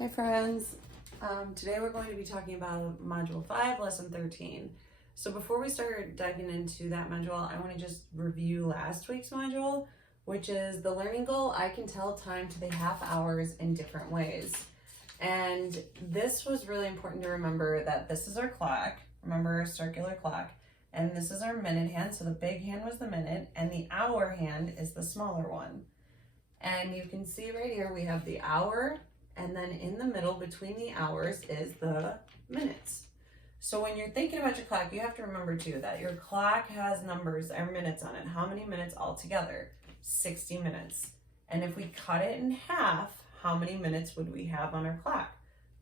Hi friends, today we're going to be talking about Module 5, Lesson 13. So before we start diving into that module, I want to just review last week's module, which is the learning goal. I can tell time to the half hours in different ways. And this was really important to remember that this is our clock, remember our circular clock, and this is our minute hand. So the big hand was the minute and the hour hand is the smaller one. And you can see right here we have the hour, and then in the middle between the hours is the minutes. So when you're thinking about your clock, you have to remember too that your clock has numbers or minutes on it. How many minutes altogether? 60 minutes. And if we cut it in half, how many minutes would we have on our clock?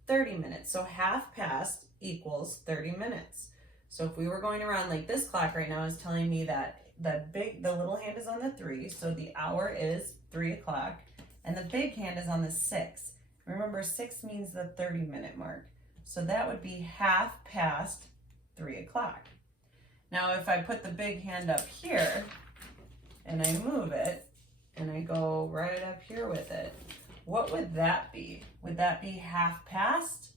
30 minutes. So half past equals 30 minutes. So if we were going around like this clock right now is telling me that the little hand is on the 3, so the hour is 3 o'clock, and the big hand is on the 6. Remember, 6 means the 30-minute mark. So that would be half past 3 o'clock. Now, if I put the big hand up here and I move it and I go right up here with it, what would that be? Would that be half past?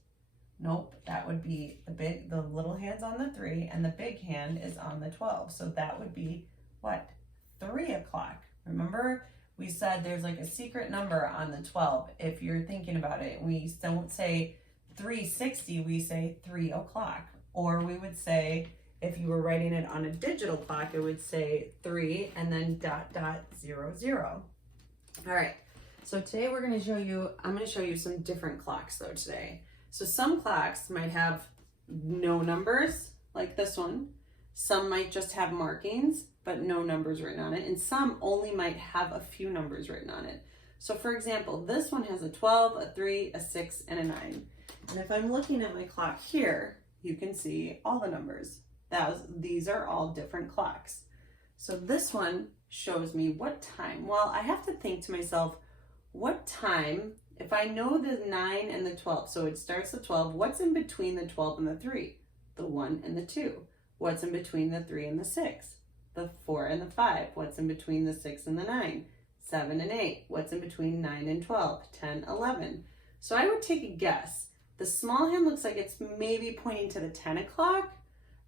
Nope, that would be the little hand's on the 3 and the big hand is on the 12. So that would be what? 3 o'clock. Remember? We said there's like a secret number on the 12. If you're thinking about it, we don't say 360, we say 3 o'clock. Or we would say, if you were writing it on a digital clock, it would say 3 and then ... 00. All right, so today I'm going to show you some different clocks though today. So some clocks might have no numbers, like this one. Some might just have markings, but no numbers written on it. And some only might have a few numbers written on it. So for example, this one has a 12, a 3, a 6, and a 9. And if I'm looking at my clock here, you can see all the numbers. These are all different clocks. So this one shows me what time. Well, I have to think to myself, what time, if I know the 9 and the 12, so it starts at 12, what's in between the 12 and the 3? The 1 and the 2. What's in between the 3 and the 6? The 4 and the 5. What's in between the 6 and the 9? 7 and 8. What's in between 9 and 12? 10, 11. So I would take a guess. The small hand looks like it's maybe pointing to the 10 o'clock,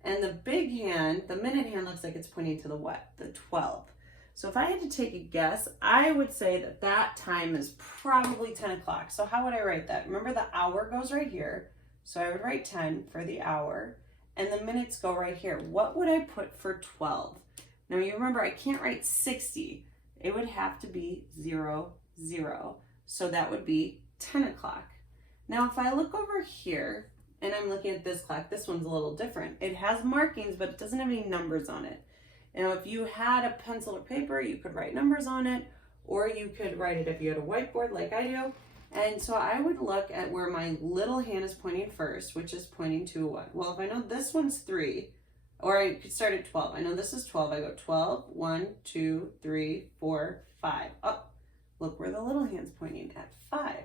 and the big hand, the minute hand, looks like it's pointing to the what? The 12. So if I had to take a guess, I would say that that time is probably 10 o'clock. So how would I write that? Remember, the hour goes right here. So I would write 10 for the hour, and the minutes go right here. What would I put for 12? Now you remember, I can't write 60. It would have to be 0, 0. So that would be 10 o'clock. Now if I look over here and I'm looking at this clock, this one's a little different. It has markings, but it doesn't have any numbers on it. Now if you had a pencil or paper, you could write numbers on it, or you could write it if you had a whiteboard like I do. And so I would look at where my little hand is pointing first, which is pointing to what? Well, if I know this one's 3, or I could start at 12. I know this is 12. I go 12, 1, 2, 3, 4, 5. Oh, look where the little hand's pointing at 5.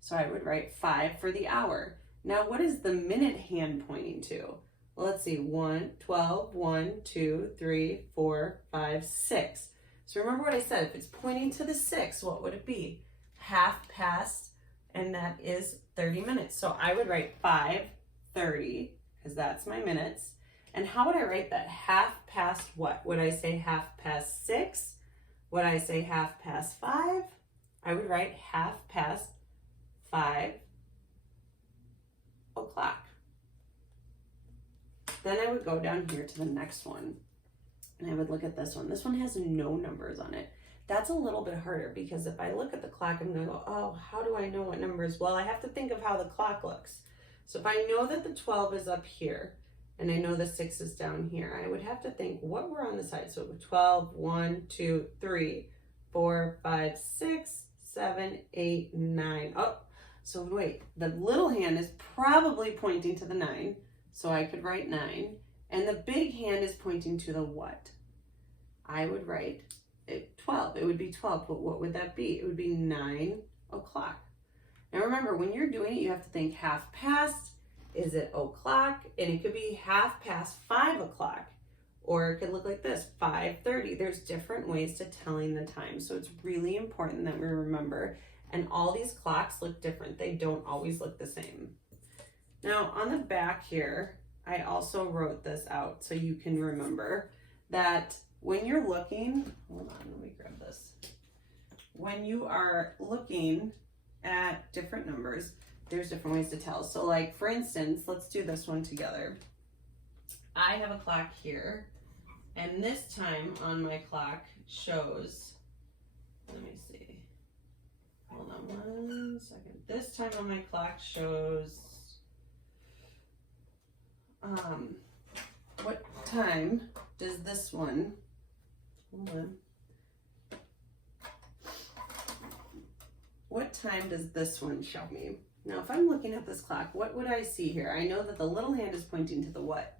So I would write 5 for the hour. Now, what is the minute hand pointing to? Well, let's see, 12, 1, 2, 3, 4, 5, 6. So remember what I said, if it's pointing to the 6, what would it be? Half past, and that is 30 minutes. So I would write 5:30, because that's my minutes. And how would I write that? Half past what? Would I say half past 6? Would I say half past 5? I would write half past 5 o'clock. Then I would go down here to the next one, and I would look at this one. This one has no numbers on it. That's a little bit harder, because if I look at the clock, I'm gonna go, oh, how do I know what numbers? Well, I have to think of how the clock looks. So if I know that the 12 is up here, and I know the 6 is down here, I would have to think what were on the side. So 12, 1, 2, 3, 4, 5, 6, 7, 8, 9. Oh, so wait, the little hand is probably pointing to the 9, so I could write 9. And the big hand is pointing to the what? I would write 12. It would be 12, but what would that be? It would be 9 o'clock. Now remember, when you're doing it, you have to think half past. Is it o'clock? And it could be half past 5 o'clock. Or it could look like this, 5:30. There's different ways to telling the time. So it's really important that we remember And all these clocks look different. They don't always look the same. Now on the back here, I also wrote this out so you can remember that when you're looking, hold on, let me grab this. When you are looking at different numbers, there's different ways to tell. So like for instance, let's do this one together. I have a clock here, and this time on my clock shows, let me see, hold on one second. This time on my clock shows, what time does this one, hold on. What time does this one show me? Now, if I'm looking at this clock, what would I see here? I know that the little hand is pointing to the what?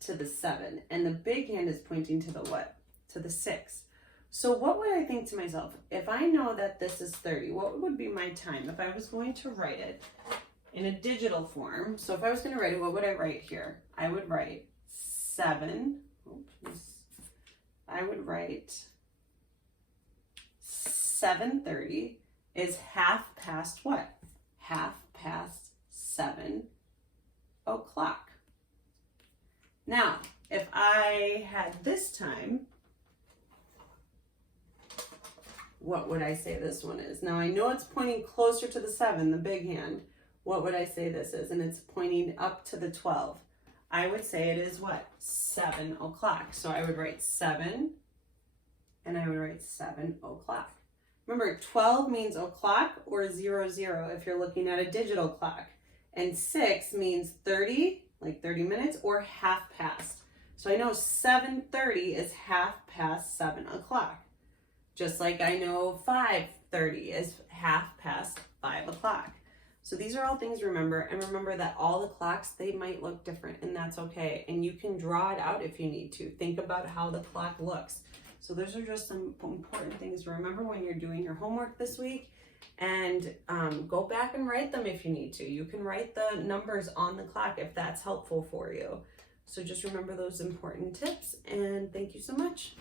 To the 7. And the big hand is pointing to the what? To the 6. So what would I think to myself? If I know that this is 30, what would be my time? If I was going to write it in a digital form, so if I was going to write it, what would I write here? I would write 7. Oops, I would write 7:30 is half past what? Half past 7 o'clock. Now, if I had this time, what would I say this one is? Now I know it's pointing closer to the 7, the big hand. What would I say this is? And it's pointing up to the 12. I would say it is what? 7 o'clock. So I would write 7 and I would write 7 o'clock. Remember, 12 means o'clock or 00 if you're looking at a digital clock. And 6 means 30, like 30 minutes, or half past. So I know 7:30 is half past 7 o'clock. Just like I know 5:30 is half past 5 o'clock. So these are all things to remember, and remember that all the clocks, they might look different, and that's okay. And you can draw it out if you need to. Think about how the clock looks. So those are just some important things to remember when you're doing your homework this week, and go back and write them if you need to. You can write the numbers on the clock if that's helpful for you. So just remember those important tips, and thank you so much.